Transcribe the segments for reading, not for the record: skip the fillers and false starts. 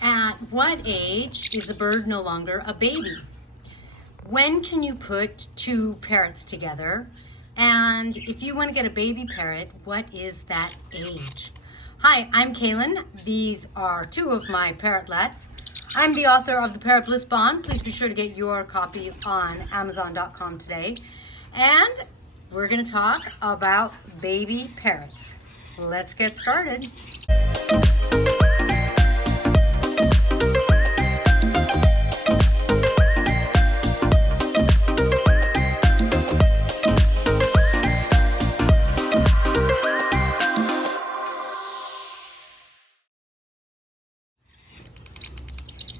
At what age is a bird no longer a baby? When can you put two parrots together? And if you want to get a baby parrot, what is that age? Hi, I'm Kaylin. These are two of my parrotlets. I'm the author of the Parrot Bliss Bond. Please be sure to get your copy on Amazon.com today. And we're going to talk about baby parrots. Let's get started.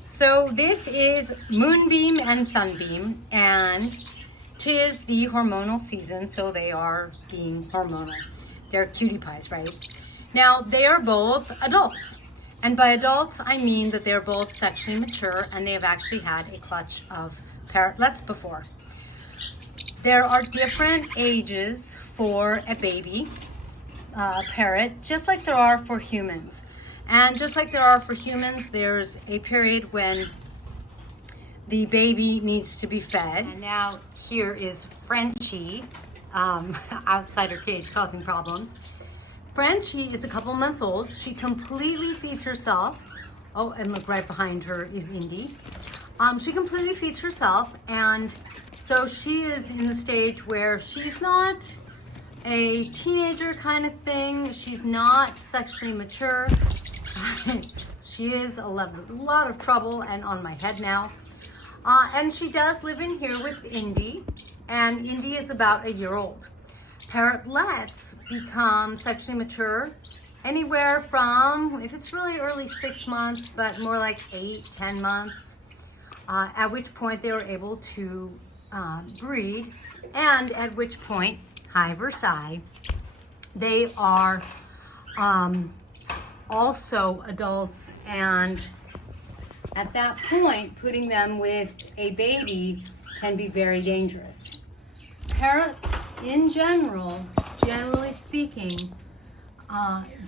So this is Moonbeam and Sunbeam, and 'tis the hormonal season, so they are being hormonal. They're cutie pies, right? Now, they are both adults. And by adults, I mean that they're both sexually mature and they have actually had a clutch of parrotlets before. There are different ages for a baby parrot, just like there are for humans. And just like there are for humans, there's a period when the baby needs to be fed. And now here is Frenchie outside her cage causing problems. Frenchie is a couple months old. She completely feeds herself. Oh, and look, right behind her is Indy. She completely feeds herself, and so she is in the stage where she's not a teenager kind of thing. She's not sexually mature. She is a lot of trouble and on my head now. And she does live in here with Indy, and Indy is about a year old. Parrotlets become sexually mature anywhere from, if it's really early, 6 months, but more like 8-10 months, at which point they are able to breed, and at which point, hi Versailles, they are also adults, and at that point, putting them with a baby can be very dangerous. Parrots, in general, generally speaking,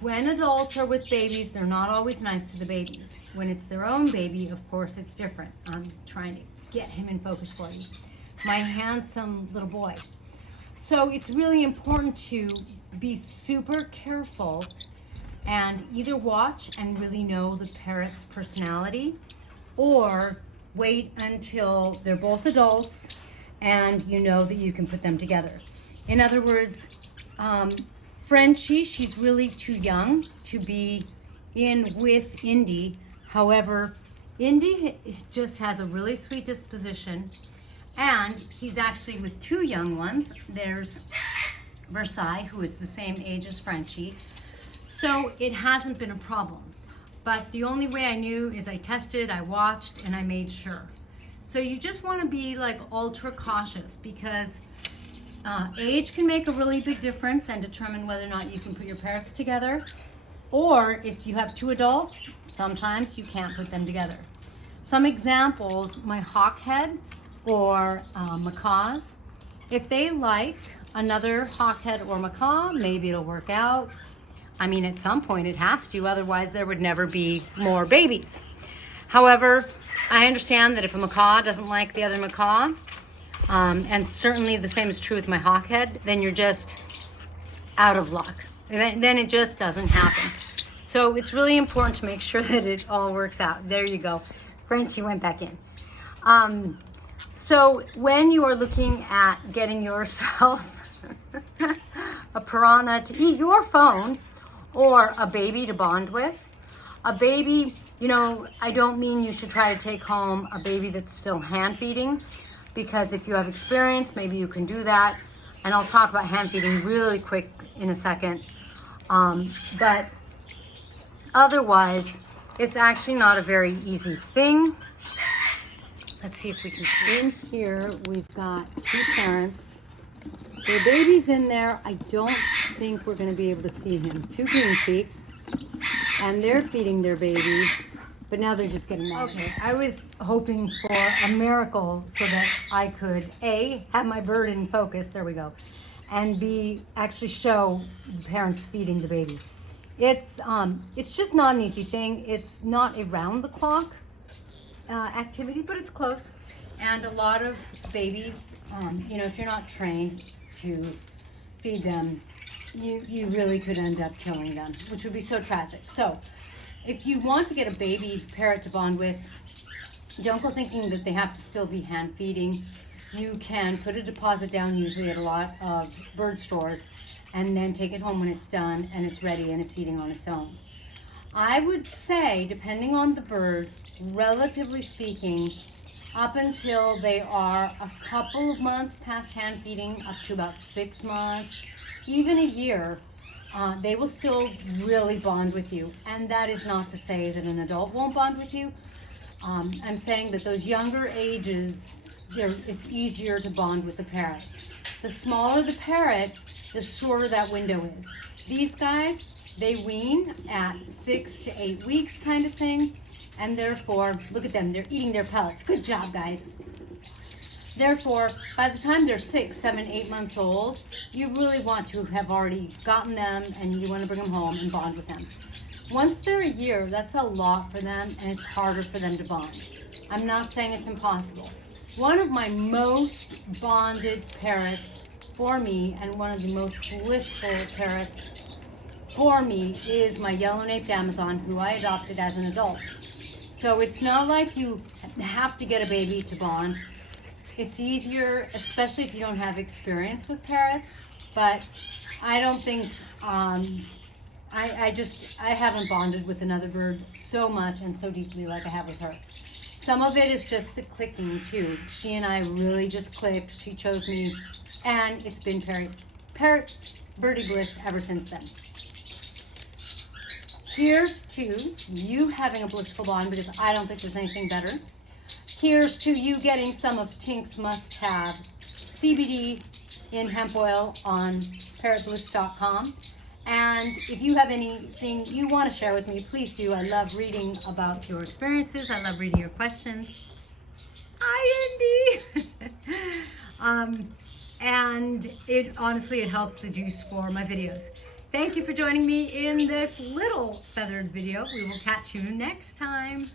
when adults are with babies, they're not always nice to the babies. When it's their own baby, of course, it's different. I'm trying to get him in focus for you. My handsome little boy. So it's really important to be super careful and either watch and really know the parrot's personality, or wait until they're both adults and you know that you can put them together. In other words, Frenchie, she's really too young to be in with Indy. However, Indy just has a really sweet disposition, and he's actually with two young ones. There's Versailles, who is the same age as Frenchie. So it hasn't been a problem. But the only way I knew is I tested, I watched, and I made sure. So you just want to be like ultra cautious, because age can make a really big difference and determine whether or not you can put your parrots together. Or if you have two adults, sometimes you can't put them together. Some examples, my hawkhead or macaws. If they like another hawkhead or macaw, maybe it'll work out. I mean, at some point it has to, otherwise there would never be more babies. However, I understand that if a macaw doesn't like the other macaw, and certainly the same is true with my hawkhead, then you're just out of luck. Then it just doesn't happen. So it's really important to make sure that it all works out. There you go. Frenchie went back in. So when you are looking at getting yourself a piranha to eat your phone, or a baby to bond with. A baby, you know, I don't mean you should try to take home a baby that's still hand feeding, because if you have experience, maybe you can do that. And I'll talk about hand feeding really quick in a second. But otherwise, it's actually not a very easy thing. Let's see if we can see. In here, we've got two parents. Their baby's in there. I don't think we're going to be able to see him. Two green cheeks, and they're feeding their baby, but now they're just getting mad. Okay, I was hoping for a miracle so that I could A, have my bird in focus, there we go, and B, actually show the parents feeding the baby. It's just not an easy thing. It's not a round the clock activity, but it's close. And a lot of babies, you know, if you're not trained to feed them, you really could end up killing them, which would be so tragic. So if you want to get a baby parrot to bond with, don't go thinking that they have to still be hand feeding. You can put a deposit down, usually at a lot of bird stores, and then take it home when it's done and it's ready and it's eating on its own. I would say, depending on the bird, relatively speaking, up until they are a couple of months past hand feeding, up to about 6 months, even a year, they will still really bond with you. And that is not to say that an adult won't bond with you. I'm saying that those younger ages, it's easier to bond with the parrot. The smaller the parrot, the shorter that window is. These guys, they wean at 6 to 8 weeks kind of thing, and therefore, look at them, they're eating their pellets. Good job, guys. Therefore, by the time they're 6, 7, 8 months old, you really want to have already gotten them and you want to bring them home and bond with them. Once they're a year, that's a lot for them and it's harder for them to bond. I'm not saying it's impossible. One of my most bonded parrots for me and one of the most blissful parrots for me is my yellow-naped Amazon, who I adopted as an adult. So it's not like you have to get a baby to bond. It's easier, especially if you don't have experience with parrots, but I don't think, I haven't bonded with another bird so much and so deeply like I have with her. Some of it is just the clicking too. She and I really just clicked. She chose me, and it's been Parrot Birdie Bliss ever since then. Here's to you having a blissful bond, because I don't think there's anything better. Here's to you getting some of Tink's must-have CBD in hemp oil on parrotbliss.com. And if you have anything you want to share with me, please do. I love reading about your experiences. I love reading your questions. Hi, Indy. And it honestly, it helps the juice for my videos. Thank you for joining me in this little feathered video. We will catch you next time.